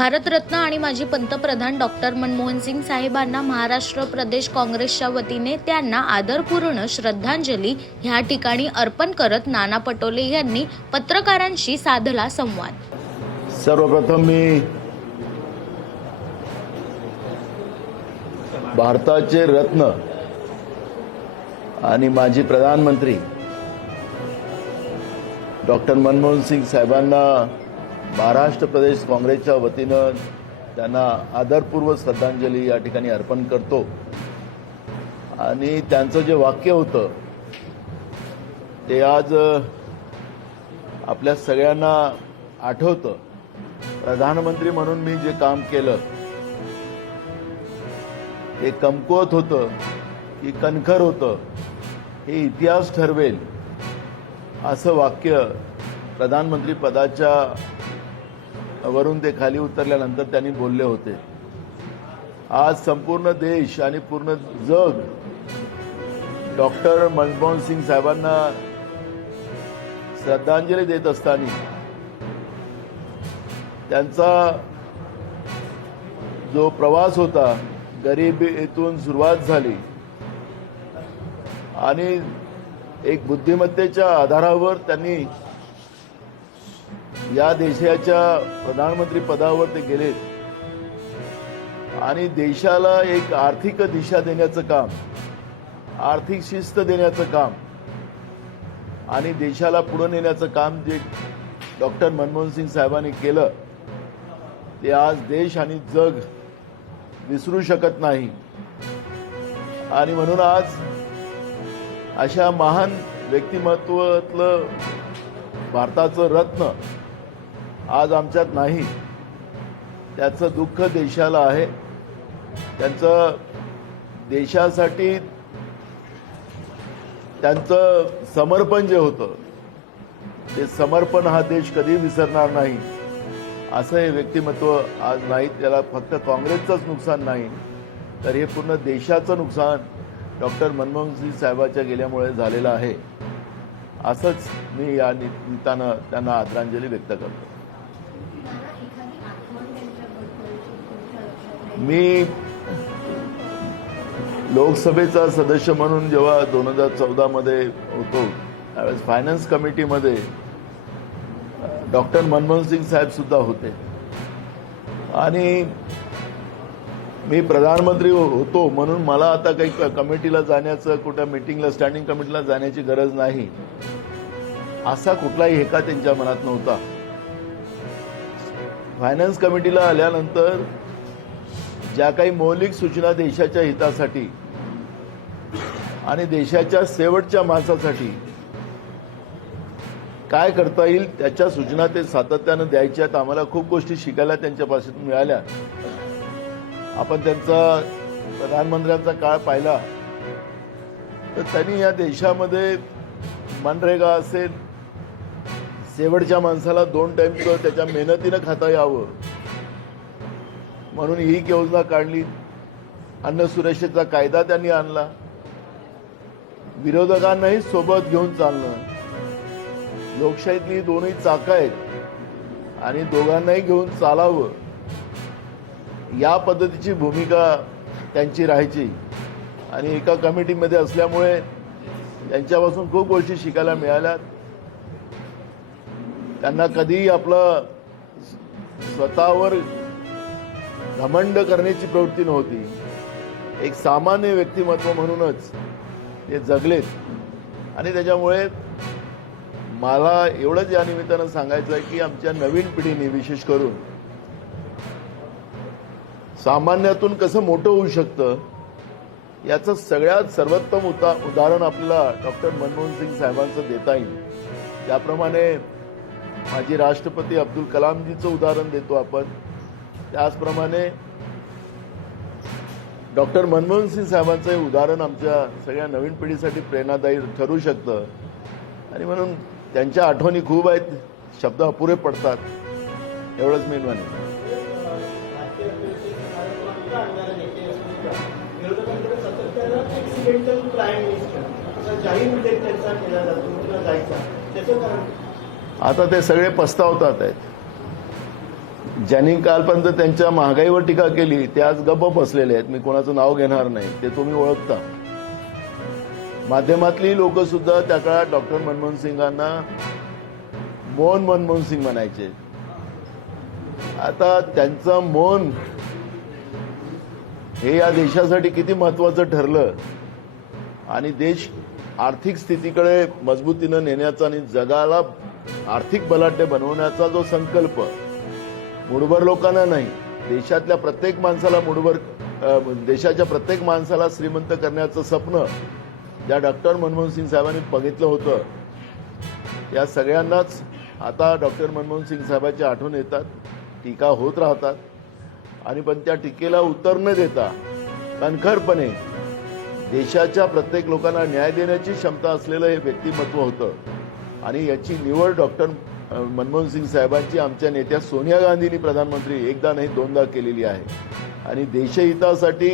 भारतरत्न आणि माजी पंतप्रधान डॉक्टर मनमोहन सिंग साहेबांना महाराष्ट्र प्रदेश काँग्रेसच्या वतीने त्यांना आदरपूर्ण श्रद्धांजली ह्या ठिकाणी अर्पण करत नाना पटोले यांनी पत्रकारांशी साधला संवाद. सर्वप्रथम मी भारताचे रत्न आणि माजी प्रधानमंत्री डॉक्टर मनमोहन सिंग साहेबांना महाराष्ट्र प्रदेश काँग्रेसच्या वतीनं त्यांना आदरपूर्वक श्रद्धांजली या ठिकाणी अर्पण करतो. आणि त्यांचं जे वाक्य होतं ते आज आपल्या सगळ्यांना आठवतं. प्रधानमंत्री म्हणून मी जे काम केलं ते कमकुवत होतं की कणखर होतं हे इतिहास ठरवेल असं वाक्य प्रधानमंत्री पदाच्या वरून ते खाली उतरल्यानंतर त्यांनी बोलले होते. आज संपूर्ण देश आणि पूर्ण जग डॉक्टर मनमोहन सिंग साहेबांना श्रद्धांजली देत असताना त्यांचा जो प्रवास होता गरिबीतून सुरुवात झाली. आणि एक बुद्धिमत्तेच्या आधारावर त्यांनी या देशाच्या प्रधानमंत्री पदावर ते गेलेत आणि देशाला एक आर्थिक दिशा देण्याचं काम आर्थिक शिस्त देण्याचं काम आणि देशाला पुढे नेण्याचं काम जे डॉक्टर मनमोहन सिंग साहेबांनी केलं ते आज देश आणि जग विसरू शकत नाही. आणि म्हणून आज अशा महान व्यक्तिमत्वातलं भारताचं रत्न आज आमच्यात नाही. त्याचं दुःख देशाला आहे. त्यांचं देशासाठी त्यांचं समर्पण जे होतं ते समर्पण हा देश कधी विसरणार नाही. असं हे व्यक्तिमत्व आज नाही त्याला फक्त काँग्रेसचंच नुकसान नाही. तर हे पूर्ण देशाचं नुकसान डॉक्टर मनमोहन सिंग साहेबाच्या गेल्यामुळे झालेलं आहे. असंच मी या निमित्तानं त्यांना आदरांजली व्यक्त करतो. मी लोकसभेचा सदस्य म्हणून जेव्हा दोन हजार चौदामध्ये होतो त्यावेळेस फायनान्स कमिटीमध्ये डॉक्टर मनमोहन सिंग साहेबसुद्धा होते. आणि मी प्रधानमंत्री हो-, होतो म्हणून मला आता काही कमिटीला जाण्याचं कुठं मिटिंगला स्टँडिंग कमिटीला जाण्याची गरज नाही. असा कुठलाही हेका त्यांच्या मनात नव्हता. फायनान्स कमिटीला आल्यानंतर ज्या काही मौलिक सूचना देशाच्या हितासाठी आणि देशाच्या शेवटच्या माणसासाठी काय करता येईल त्याच्या सूचना ते सातत्यानं द्यायच्या आम्हाला खूप गोष्टी शिकायला त्यांच्यापासून मिळाल्या. आपण त्यांचा प्रधानमंत्र्यांचा काळ पाहिला. तर त्यांनी या देशामध्ये मनरेगा असेल शेवटच्या माणसाला दोन टाइमचं त्याच्या मेहनतीनं खाता यावं. म्हणून ही योजना काढली. अन्न सुरक्षेचा कायदा त्यांनी आणला. विरोधकांनाही सोबत घेऊन चालणं. लोकशाहीतली दोन्ही चाकं आहेत. आणि दोघांनाही घेऊन चालावं. या पद्धतीची भूमिका त्यांची राहायची. आणि एका कमिटीमध्ये असल्यामुळे त्यांच्यापासून खूप गोष्टी शिकायला मिळाल्या. त्यांना कधीही आपलं स्वतःवर घमंड करण्याची प्रवृत्ती नव्हती. एक सामान्य व्यक्तिमत्व म्हणूनच ते जगलेत. आणि त्याच्यामुळे मला एवढंच या निमित्तानं सांगायचं आहे की आमच्या नवीन पिढीने विशेष करून सामान्यातून कसं मोठं होऊ शकतं याचं सगळ्यात सर्वोत्तम उदा उदाहरण आपल्याला डॉक्टर मनमोहन सिंग साहेबांचं देता येईल. त्याप्रमाणे माजी राष्ट्रपती अब्दुल कलामजीचं उदाहरण देतो आपण. त्याचप्रमाणे डॉक्टर मनमोहन सिंग साहेबांचं हे उदाहरण आमच्या सगळ्या नवीन पिढीसाठी प्रेरणादायी ठरू शकतं. आणि म्हणून त्यांच्या आठवणी खूप आहेत शब्द अपुरे पडतात. एवढंच मी म्हणेन आता ते सगळे पस्तावतात आहेत. ज्यांनी कालपर्यंत त्यांच्या महागाईवर टीका केली ते आज गप्प बसलेले आहेत. मी कोणाचं नाव घेणार नाही ते तुम्ही ओळखता. माध्यमातली लोक सुद्धा त्या काळात डॉक्टर मनमोहन सिंगांना मोहन मनमोहन सिंग म्हणायचे. आता त्यांचं मौन हे या देशासाठी किती महत्वाचं ठरलं आणि देश आर्थिक स्थितीकडे मजबूतीनं नेण्याचा आणि जगाला आर्थिक बलाढ्य बनवण्याचा जो संकल्प मुठभर लोकांना नाही देशातल्या प्रत्येक माणसाला मुठभर देशाच्या प्रत्येक माणसाला श्रीमंत करण्याचं स्वप्न ज्या डॉक्टर मनमोहन सिंग साहेबांनी बघितलं होतं. या सगळ्यांनाच आता डॉक्टर मनमोहन सिंग साहेबांची आठवण येतात टीका होत राहतात आणि पण त्या टीकेला उत्तर न देता कणखरपणे देशाच्या प्रत्येक लोकांना न्याय देण्याची क्षमता असलेलं हे व्यक्तिमत्व होतं आणि याची निवड डॉक्टर मनमोहन सिंग साहेबांची आमच्या नेत्या सोनिया गांधींनी प्रधानमंत्री एकदा नाही दोनदा केलेली आहे. आणि देशहितासाठी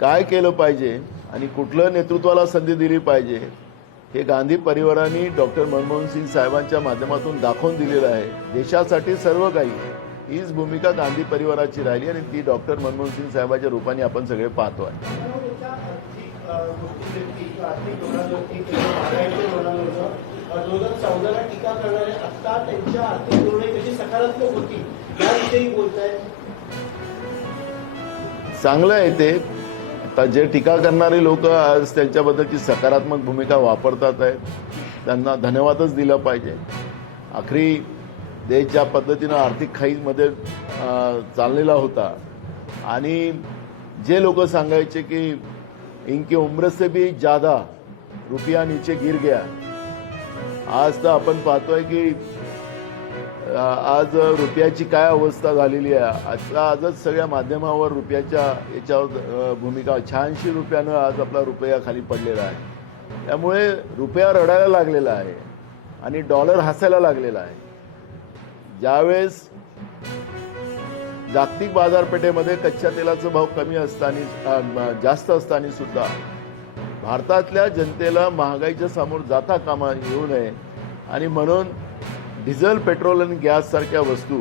काय केलं पाहिजे आणि कुठलं नेतृत्वाला संधी दिली पाहिजे हे गांधी परिवाराने डॉक्टर मनमोहन सिंग साहेबांच्या माध्यमातून दाखवून दिलेलं आहे. देशासाठी सर्व काही हीच भूमिका गांधी परिवाराची राहिली आणि ती डॉक्टर मनमोहन सिंग साहेबांच्या रूपाने आपण सगळे पाहतो आहे. दोन हजार चौदाला टीका करणारे आता त्यांच्या आर्थिक धोरणे कशी सकारात्मक होती याविषयी बोलतायत चांगलं आहे ते. आता जे टीका करणारे लोक आज त्यांच्याबद्दलची सकारात्मक भूमिका वापरतात आहेत त्यांना धन्यवादच दिला पाहिजे. आखरी देश ज्या पद्धतीनं आर्थिक खाईमध्ये चाललेला होता. आणि जे लोक सांगायचे की इनके उम्र से भी ज्यादा रुपया नीचे गिर गया. आज तर आपण पाहतोय की आज रुपयाची काय अवस्था झालेली आहे. आजचा आजच सगळ्या माध्यमावर रुपयाच्या याच्यावर भूमिका. शहाऐंशी रुपयानं आज आपला रुपया खाली पडलेला आहे. त्यामुळे रुपया रडायला लागलेला आहे आणि डॉलर हसायला लागलेला आहे. ज्यावेळेस जागतिक बाजारपेठेमध्ये कच्च्या तेलाचा भाव कमी असताना जास्त असताना सुद्धा भारतातल्या जनतेला महागाईच्या समोर जाता कामा येऊ नये आणि म्हणून डिझेल पेट्रोल आणि गॅससारख्या वस्तू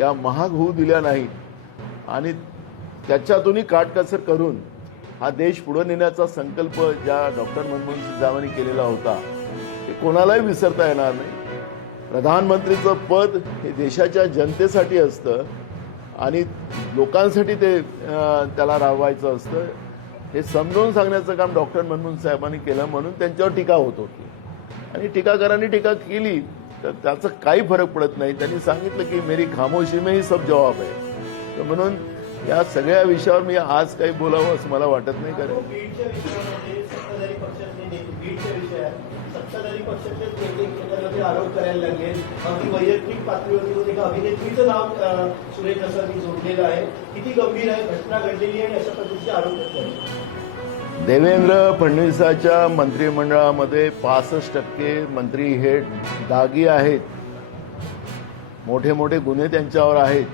या महाग होऊ दिल्या नाहीत. आणि त्याच्यातूनही काटकसर करून हा देश पुढे नेण्याचा संकल्प ज्या डॉक्टर मनमोहन सिंग साहेबांनी केलेला होता ते कोणालाही विसरता येणार नाही. प्रधानमंत्रीचं पद हे देशाच्या जनतेसाठी असतं आणि लोकांसाठी ते त्याला राबवायचं असतं. हे समजावून सांगण्याचं काम डॉक्टर मनमोहन साहेबांनी केलं म्हणून त्यांच्यावर टीका होत होती. आणि टीकाकारांनी टीका केली तर त्याचं काही फरक पडत नाही. त्यांनी सांगितलं की मेरी खामोशी में ही सब जवाब आहे तर म्हणून या सगळ्या विषयावर मी आज काही बोलावं असं मला वाटत नाही. कारण सत्ताधारी पक्षातले नेते एकमेकांवरती आरोप करायला लागले. अगदी वैयक्तिक पातळीवरती एका अभिनेत्रीचं नाव सुरेश प्रसादनी जोडलेलं आहे. किती गंभीर आहे घटना घडलेली आहे आणि अशा पद्धतीचे आरोप करतात देवेंद्र फडणवीसाच्या मंत्रिमंडळामध्ये पासष्ट टक्के मंत्री हे दागी आहेत. मोठे मोठे गुन्हे त्यांच्यावर आहेत.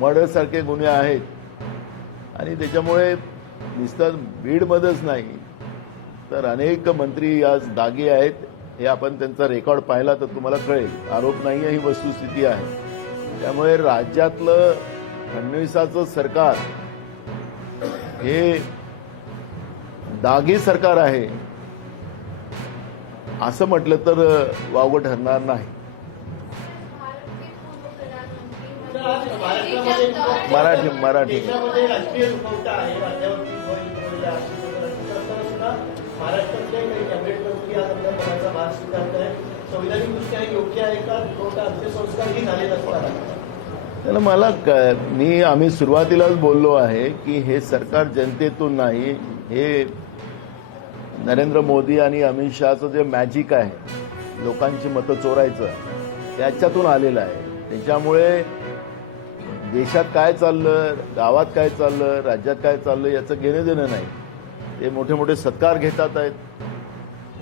मर्डरसारखे गुन्हे आहेत. आणि त्याच्यामुळे नुसतं बीडमध्येच नाही तर अनेक मंत्री आज दागी आहेत. हे आपण त्यांचा रेकॉर्ड पाहिला तर तुम्हाला कळेल. आरोप नाही आहे ही वस्तुस्थिती आहे. त्यामुळे राज्यातलं फडणवीसाचं सरकार हे दागी सरकार आहे असं म्हटलं तर वावगं ठरणार नाही. मराठी मराठी. देशामध्ये राजकीय आहे. संविधानिक दृष्ट्या योग्य आहे का? झाले त्याला मला मी आम्ही सुरुवातीलाच बोललो आहे की हे सरकार जनतेतून नाही हे नरेंद्र मोदी आणि अमित शहाचं जे मॅजिक आहे लोकांची मतं चोरायचं त्याच्यातून आलेलं आहे. त्याच्यामुळे देशात काय चाललं गावात काय चाललं राज्यात काय चाललं याचं घेणं देणं नाही. ते मोठे मोठे सत्कार घेतात आहेत.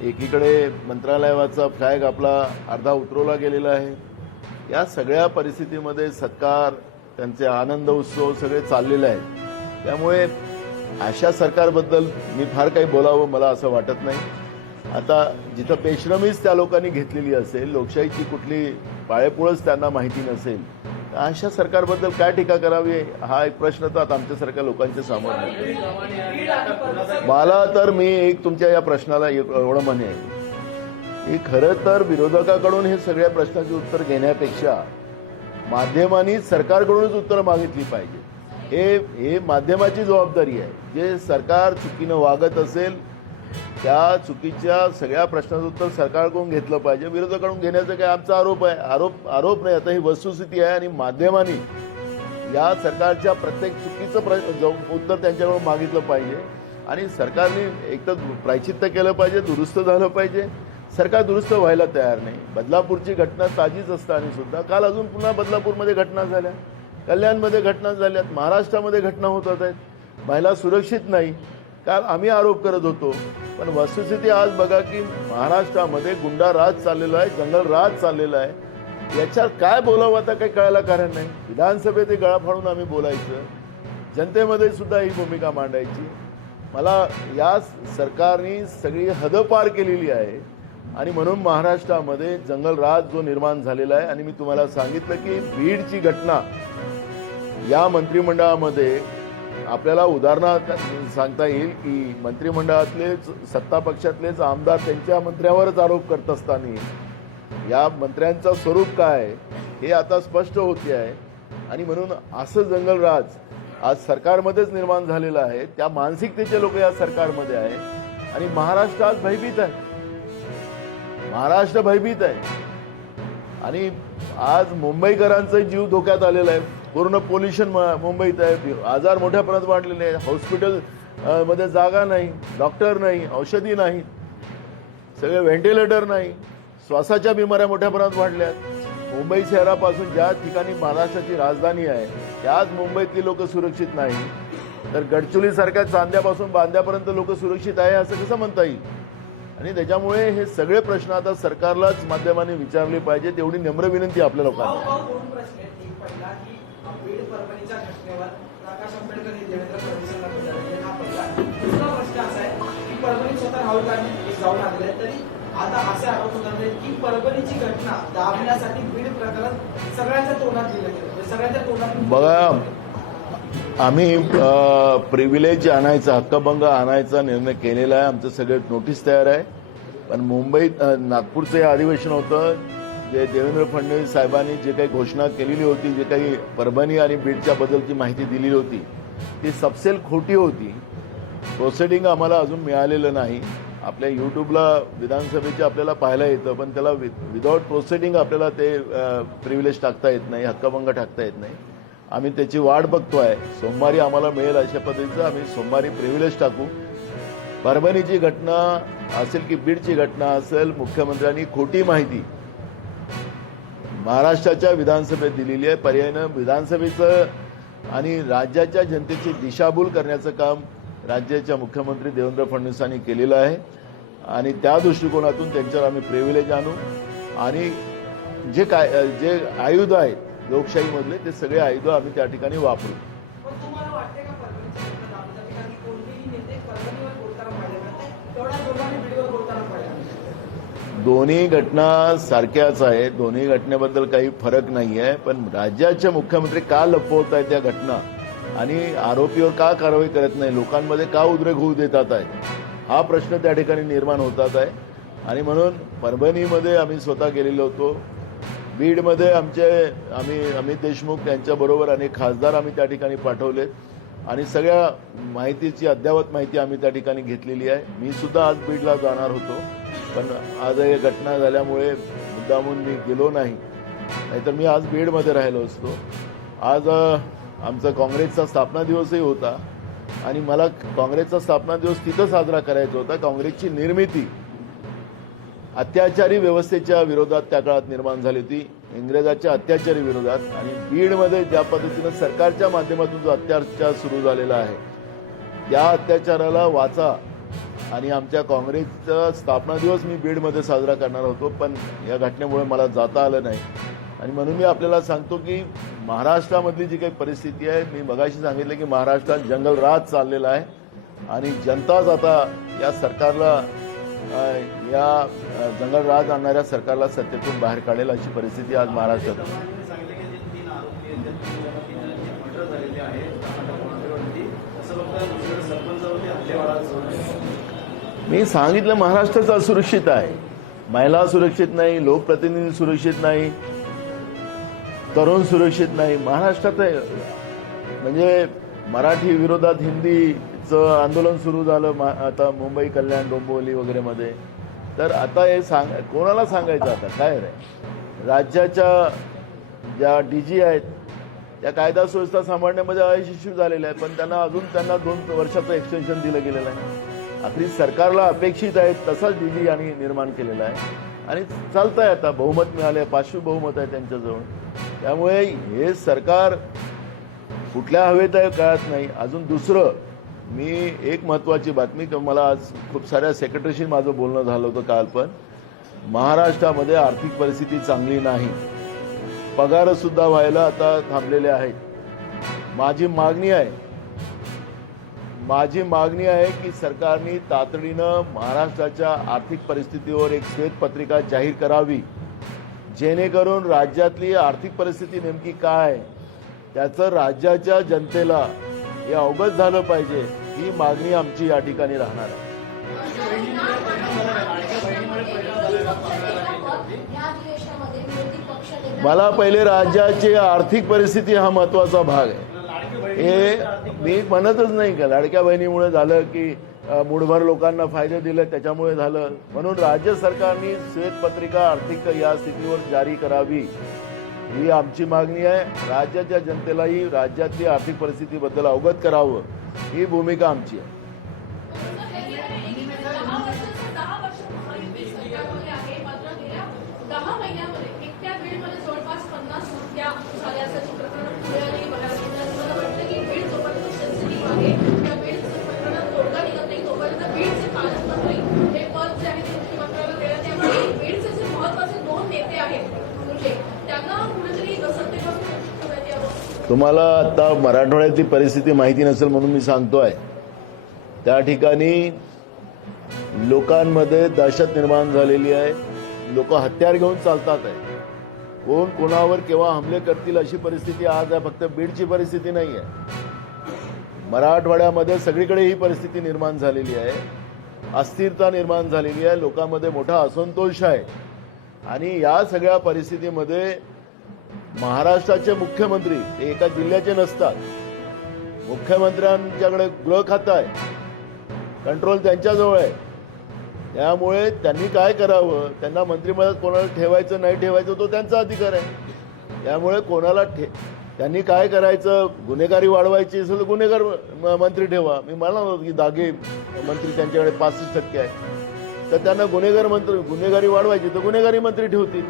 एकीकडे मंत्रालयाचा फ्लॅग आपला अर्धा उतरवला गेलेला आहे. या सगळ्या परिस्थितीमध्ये सत्कार त्यांचे आनंद उत्सव सगळे चाललेले आहेत. त्यामुळे अशा सरकारबद्दल मी फार काही बोलावं मला असं वाटत नाही. आता जिथं बेशरमीच त्या लोकांनी घेतलेली असेल लोकशाहीची कुठली पाळेपुळच त्यांना माहिती नसेल अशा सरकारबद्दल काय टीका करावी? हा एक प्रश्न तर आता आमच्यासारख्या लोकांच्या समोर मला तर मी एक तुमच्या या प्रश्नाला एवढं म्हणेन की खरं तर विरोधकाकडून हे सगळ्या प्रश्नाची उत्तर घेण्यापेक्षा माध्यमांनी सरकारकडूनच उत्तर मागितली पाहिजे. हे हे माध्यमाची जबाबदारी आहे. जे सरकार चुकीनं वागत असेल त्या चुकीच्या सगळ्या प्रश्नाचं उत्तर सरकारकडून घेतलं पाहिजे. विरोधकाकडून घेण्याचा काय आमचा आरोप आहे. आरोप आरोप नाही. आता ही वस्तुस्थिती आहे आणि माध्यमांनी या सरकारच्या प्रत्येक चुकीचं प्र उत्तर त्यांच्याकडून मागितलं पाहिजे. आणि सरकारने एक तर प्रायचित्त केलं पाहिजे दुरुस्त झालं पाहिजे. सरकार दुरुस्त व्हायला तयार नाही. बदलापूरची घटना ताजीच असताना सुद्धा काल अजून पुन्हा बदलापूरमध्ये घटना झाल्या. कल्याणमध्ये घटना झाल्यात. महाराष्ट्रामध्ये घटना होत आहेत. महिला सुरक्षित नाही. काल आम्ही आरोप करत होतो. पण वस्तुस्थिती आज बघा की महाराष्ट्रामध्ये गुंडा राज चाललेला आहे जंगल राज चाललेला आहे. याच्यात काय बोलावं आता काही कळायला कारण नाही. विधानसभेत गळा फाडून आम्ही बोलायचं. जनतेमध्ये सुद्धा ही भूमिका मांडायची. मला या सरकारने सगळी हदपार केलेली आहे. आणि म्हणून महाराष्ट्रामध्ये जंगलराज जो निर्माण झालेला आहे आणि मी तुम्हाला सांगितलं की बीडची घटना या मंत्रिमंडळामध्ये आपल्याला उदाहरणार्थ सांगता येईल की मंत्रिमंडळातलेच सत्ता पक्षातलेच आमदार त्यांच्या मंत्र्यावरच आरोप करत असताना या मंत्र्यांचं स्वरूप काय हे आता स्पष्ट होते आहे. आणि म्हणून असं जंगलराज आज सरकारमध्येच निर्माण झालेलं आहे. त्या मानसिकतेचे लोक या सरकारमध्ये आहे. आणि महाराष्ट्र आज भयभीत आहे. महाराष्ट्र भयभीत आहे. आणि आज मुंबईकरांचा जीव धोक्यात आलेला आहे. पूर्ण पोल्युशन मुंबईत आहे. आजार मोठ्या प्रमाणात वाढलेले आहे हॉस्पिटलमध्ये जागा नाही डॉक्टर नाही औषधी नाही सगळे व्हेंटिलेटर नाही श्वासाच्या बिमाऱ्या मोठ्या प्रमाणात वाढल्या. मुंबई शहरापासून ज्या ठिकाणी महाराष्ट्राची राजधानी आहे त्याच मुंबईतली लोक सुरक्षित नाही. तर गडचुलीसारख्या चांद्यापासून बांध्यापर्यंत लोक सुरक्षित आहे असं कसं म्हणता येईल? आणि त्याच्यामुळे हे सगळे प्रश्न आता सरकारलाच माध्यमाने विचारले पाहिजे तेवढी नम्र विनंती आपल्या लोकांना. बीड परभणीच्या घटनेवर प्रकाश आंबेडकर हे देवेंद्र हा पहिला दुसरा प्रश्न असा आहे की स्वतः राहुल गांधी जाऊन आलेले तरी आता असे आरोप की परभणीची घटना दाबण्यासाठी बीड प्रकरण सगळ्यांच्या तोंडात दिलं गेलं. म्हणजे सगळ्यांच्या तोंडात बघा आम्ही प्रिव्हिलेज आणायचा हक्कभंग आणायचा निर्णय केलेला आहे. आमचं सगळं नोटीस तयार आहे. पण मुंबईत नागपूरचं हे अधिवेशन होतं. जे देवेंद्र फडणवीस साहेबांनी जे काही घोषणा केलेली होती जे काही परभणी आणि बीडच्या बद्दलची माहिती दिलेली होती ती सबसेल खोटी होती. प्रोसिडिंग आम्हाला अजून मिळालेलं नाही. आपल्या यूट्यूबला विधानसभेचे आपल्याला पाहायला येतं पण त्याला विदाऊट प्रोसिडिंग आपल्याला ते प्रिव्हिलेज टाकता येत नाही हक्कभंग टाकता येत नाही. आम्ही त्याची वाट आहे सोमवारी आम्हाला मिळेल अशा पद्धतीचं आम्ही सोमवारी प्रिव्हिलेज टाकू. परभणीची घटना असेल की बीडची घटना असेल मुख्यमंत्र्यांनी खोटी माहिती महाराष्ट्राच्या विधानसभेत दिलेली आहे. पर्यायानं विधानसभेचं आणि राज्याच्या जनतेची दिशाभूल करण्याचं काम राज्याच्या मुख्यमंत्री देवेंद्र फडणवीसांनी केलेलं आहे. आणि त्या दृष्टिकोनातून त्यांच्यावर आम्ही प्रिव्हिलेज आणू. आणि जे काय जे आयुध आहेत लोकशाहीमधले ते सगळे आयुध आम्ही त्या ठिकाणी वापरू पण तुम्हाला वाटते का परभणीची घटना दाबण्यासाठी कारण की कोणतेही नेते परभणीवर बोलताना पाहिले नाही तेवढ्या जोराने बीडवर बोलताना पाहिले नाही. दोन्ही घटना सारख्याच आहेत. दोन्ही घटनेबद्दल काही फरक नाही आहे पण राज्याचे मुख्यमंत्री का लपवत आहेत त्या घटना? आणि आरोपीवर का कारवाई करत नाही? लोकांमध्ये का उद्रेक होऊ देतात आहे हा प्रश्न त्या ठिकाणी निर्माण होतात आहे. आणि म्हणून परभणीमध्ये आम्ही स्वतः गेलेलो होतो. बीडमध्ये आमचे आम्ही अमित देशमुख यांच्याबरोबर अनेक खासदार आम्ही त्या ठिकाणी पाठवलेत. आणि सगळ्या माहितीची अद्ययावत माहिती आम्ही त्या ठिकाणी घेतलेली आहे. मी सुद्धा आज बीडला जाणार होतो. पण आज ही घटना झाल्यामुळे मुद्दामून मी गेलो नाही. नाहीतर मी आज बीडमध्ये राहिलो असतो. आज आमचा काँग्रेसचा स्थापना दिवसही होता आणि मला काँग्रेसचा स्थापना दिवस तिथं साजरा करायचा होता. काँग्रेसची निर्मिती अत्याचारी व्यवस्थेच्या विरोधात त्या काळात निर्माण झाली होती. इंग्रजाच्या अत्याचारी विरोधात आणि बीडमध्ये ज्या पद्धतीनं सरकारच्या माध्यमातून जो अत्याचार सुरू झालेला आहे त्या अत्याचाराला वाचा आणि आमच्या काँग्रेसचा स्थापना दिवस मी बीडमध्ये साजरा करणार होतो पण या घटनेमुळे मला जाता आलं नाही. आणि म्हणून मी आपल्याला सांगतो की महाराष्ट्रामधली जी काही परिस्थिती आहे मी मगाशी सांगितलं की महाराष्ट्रात जंगलराज चाललेला आहे आणि जनताच आता या सरकारला या जंगल जंगलराज आणणाऱ्या सरकारला सत्तेतून बाहेर काढेल अशी परिस्थिती आज महाराष्ट्रात. मी सांगितलं महाराष्ट्रच असुरक्षित आहे. महिला सुरक्षित नाही लोकप्रतिनिधी सुरक्षित नाही तरुण सुरक्षित नाही. महाराष्ट्रात आहे. म्हणजे मराठी विरोधात हिंदीचं आंदोलन सुरू झालं मा- आता मुंबई कल्याण डोंबिवली वगैरेमध्ये तर आता हे सांग कोणाला सांगायचं आता? काय रे? राज्याच्या ज्या डी जी आहेत त्या कायदा सुव्यवस्था सांभाळण्यामध्ये अयशस्वी झालेल्या आहेत पण त्यांना अजून त्यांना दोन वर्षाचं एक्सटेन्शन दिलं गेलेलं आहे. आखरी सरकारला अपेक्षित आहे तसाच डी आणि निर्माण केलेला आहे. आणि चालत आहे आता बहुमत मिळालं आहे पाचवी बहुमत आहे त्यांच्याजवळ. त्यामुळे हे सरकार कुठल्या हवेत आहे कळत नाही. अजून दुसरं मी एक महत्त्वाची बातमी की मला आज खूप साऱ्या सेक्रेटरीशी माझं बोलणं झालं होतं काल पण. महाराष्ट्रामध्ये आर्थिक परिस्थिती चांगली नाही. पगारसुद्धा व्हायला आता थांबलेले आहेत. माझी मागणी आहे माझी मागणी आहे की सरकारने तातडीनं महाराष्ट्राच्या आर्थिक परिस्थितीवर एक श्वेतपत्रिका जाहीर करावी. जेणेकरून राज्यातली आर्थिक परिस्थिती नेमकी काय? त्याचं राज्याच्या जनतेला हे अवगत झालं पाहिजे ही मागणी आमची या ठिकाणी राहणार आहे. मला पहिले राज्याची आर्थिक परिस्थिती हा महत्त्वाचा भाग आहे. हे मी म्हणतच नाही का लाडक्या बहिणीमुळे झालं की मुठभर लोकांना फायदे दिले त्याच्यामुळे झालं. म्हणून राज्य सरकारने श्वेतपत्रिका आर्थिक या स्थितीवर जारी करावी ही आमची मागणी आहे. राज्याच्या जनतेलाही राज्यातली आर्थिक परिस्थितीबद्दल अवगत करावं ही भूमिका आमची आहे. तुम्हाला आता मराठवाड्यातली परिस्थिती माहिती नसेल म्हणून मी सांगतोय. त्या ठिकाणी लोकांमध्ये दहशत निर्माण झालेली आहे. लोक हत्यार घेऊन चालतात आहे. कोण कोणावर केव्हा हमले करतील अशी परिस्थिती आज आहे. फक्त बीडची परिस्थिती नाही आहे. मराठवाड्यामध्ये सगळीकडे ही परिस्थिती निर्माण झालेली आहे. अस्थिरता निर्माण झालेली आहे. लोकांमध्ये मोठा असंतोष आहे. आणि या सगळ्या परिस्थितीमध्ये महाराष्ट्राचे मुख्यमंत्री ते एका जिल्ह्याचे नसतात. मुख्यमंत्र्यांच्याकडे गृह खातं आहे कंट्रोल त्यांच्याजवळ आहे. त्यामुळे त्यांनी काय करावं? त्यांना मंत्रिमंडळात कोणाला ठेवायचं नाही ठेवायचं तो त्यांचा अधिकार आहे. त्यामुळे कोणाला ठे त्यांनी काय करायचं? गुन्हेगारी वाढवायची असेल तर गुन्हेगार म- मंत्री ठेवा. मी म्हणा की दागे मंत्री त्यांच्याकडे पासष्ट टक्के आहे. तर त्यांना गुन्हेगार मंत्री गुन्हेगारी वाढवायची तर गुन्हेगारी मंत्री ठेवतील.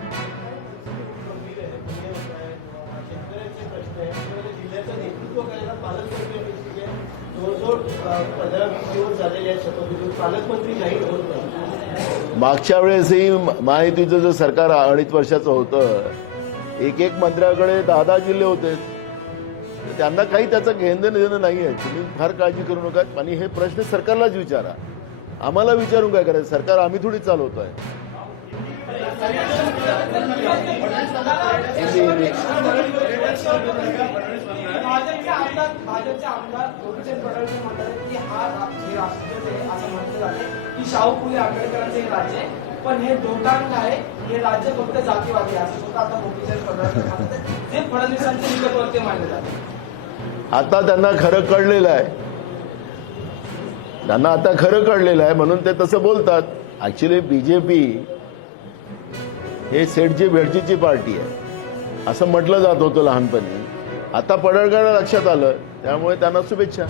पंधरा वीस दिवस झालेले आहेत शपथविधी पालकमंत्री जाहीर होत नाही मागच्या वेळेसही महायुतीचं जे सरकार अडीच वर्षाचं होतं एक एक मंत्र्याकडे दहा दहा जिल्हे होते त्यांना काही त्याचं घेणं देणं नाही आहे तुम्ही फार काळजी करू नका आणि हे प्रश्न सरकारलाच विचारा आम्हाला विचारून काय करायचं सरकार आम्ही थोडी चालवतो आहे. भाजपचे आमदार झाले की शाहू फुले आंबेडकरांचे एक राज्य आहे. पण हे दोटांग आहे. हे राज्य फक्त जातीवादी असं स्वतः आता गोपीचंद पडळकर फडणवीसांचे निकटवर्ती मानले जाते. आता त्यांना खरं कळलेलं आहे. त्यांना आता खरं कळलेलं आहे म्हणून ते तसं बोलतात. ऍक्च्युली बीजेपी हे सेठजी भेटजीची पार्टी आहे. असं म्हटलं जात होतं लहानपणी. आता पडळकर लक्षात आलं. त्यामुळे त्यांना शुभेच्छा.